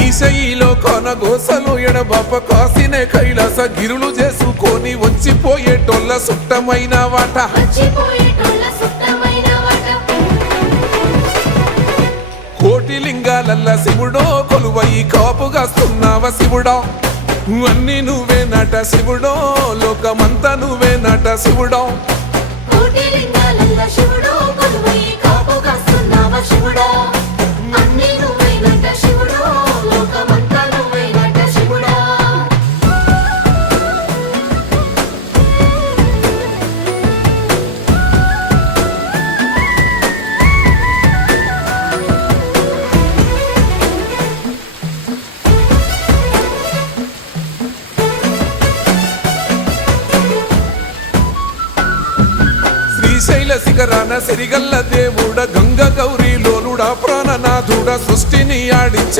ఈశయిలో కొనగోసలు ఎడబాప కాసినే కైలాస గిరులు చేసుకొని వచ్చిపోయేటోళ్ళ సుట్టమైన వాట కోటి లింగాలల్ల శివుడో కొలువయి కాపుగాస్తున్నావ శివుడా అన్ని నువ్వే నట శివుడో లోకమంతా నువ్వే నట శివుడో శ్రీశైల శిఖరాన సిరిగల్ల దేవుడ గంగ గౌరీ లోలుడా ప్రాణనాథుడ సృష్టిని ఆడించే